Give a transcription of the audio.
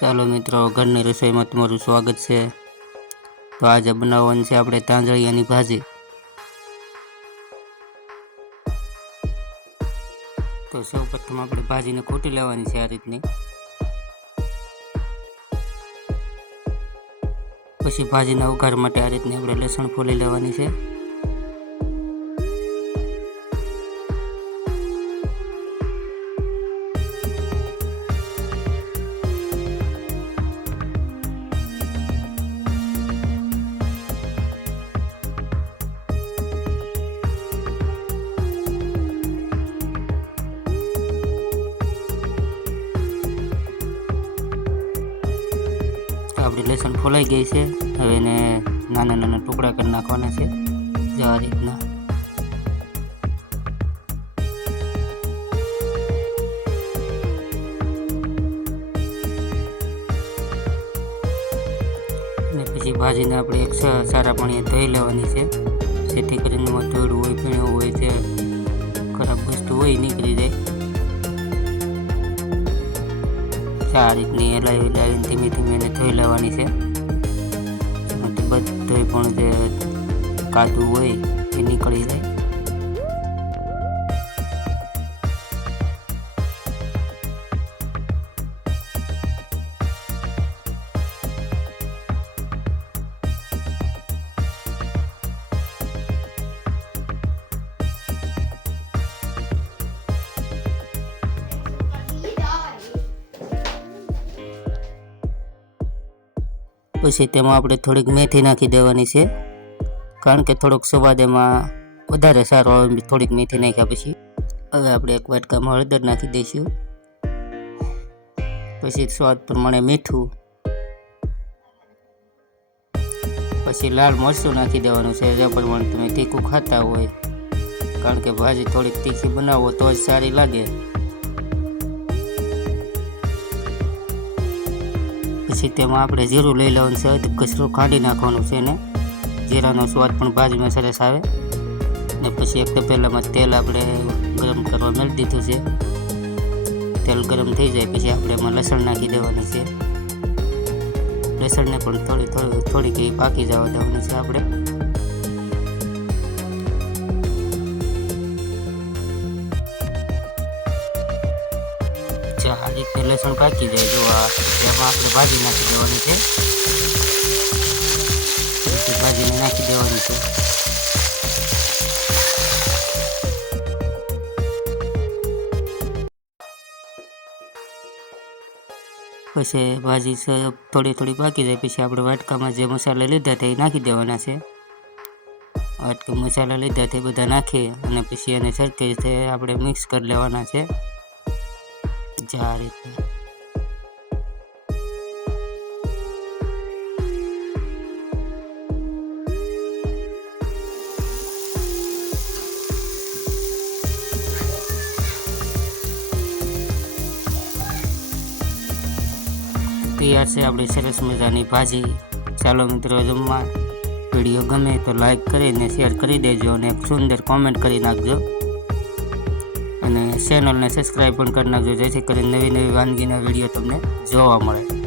ચાલો મિત્રો, ઘરની રસોઈમાં તમારું સ્વાગત છે। તો આજે બનાવવાની છે આપણે તાંજળિયાની ભાજી। તો સૌપ્રથમ આપણે ભાજીને કૂટી લેવાની છે આ રીતની। પછી ભાજીના વઘાર માટે આ રીતની આપણે લસણ ફોલી લેવાની છે। આપણી લસણ ફોલાઈ ગઈ છે। હવે એને નાના નાના ટુકડા કરી નાખવાના છે જો આ રીતના। અને પછી ભાજીને આપણે એક સારા પાણીએ ધોઈ લેવાની છે, જેથી કરીને એમાં ધૂળ હોય, ભીણું હોય, જે ખરાબ વસ્તુ હોય નીકળી જાય। આ રીતની હલાવીને ધીમે ધીમે એને ધોઈ લેવાની છે, બધું પણ જે કાદુ હોય એ નીકળી જાય। પછી તેમાં આપણે થોડીક મેથી નાખી દેવાની છે, કારણ કે થોડોક સ્વાદ એમાં વધારે સારો આવે થોડીક મેથી નાખ્યા પછી। હવે આપણે એક વાટકામાં હળદર નાખી દઈશું, પછી સ્વાદ પ્રમાણે મીઠું, પછી લાલ મરચું નાખી દેવાનું છે જે પ્રમાણે તમે તીખું ખાતા હોય, કારણ કે ભાજી થોડીક તીખી બનાવો તો જ સારી લાગે। પછી તેમાં આપણે જીરું લઈ લેવાનું છે, કચરો કાઢી નાખવાનું છે ને જીરાનો સ્વાદ પણ ભાજીમાં સરસ આવે। ને પછી એક તપેલામાં તેલ આપણે ગરમ કરવા મેળવી દીધું છે। તેલ ગરમ થઈ જાય પછી આપણે એમાં લસણ નાખી દેવાનું છે। લસણને પણ થોડીક પાકી જવા દેવાનું છે આપણે। આ રીતે લસણ પાકી જાય જો એમાં આપણે ભાજી નાખી દેવાની છે, ભાજીને નાખી દેવાની છે। પછી ભાજી થોડી પાકી જાય પછી આપણે વાટકામાં જે મસાલા લીધા હતા એ નાખી દેવાના છે। વાટકા મસાલા લીધા તે બધા નાખી અને પછી એને સરખી રીતે આપણે મિક્સ કરી લેવાના છે આ રીતે। તૈયાર છે આપણી સરસ મજાની ભાજી। ચાલો મિત્રો, જમવા વિડીયો ગમે તો લાઈક કરીને શેર કરી દેજો અને એક સુંદર કોમેન્ટ કરી નાખજો અને ચેનલને સબસ્ક્રાઈબ પણ કરી નાખજો, જેથી કરીને નવી વાનગીના વિડીયો તમને જોવા મળે।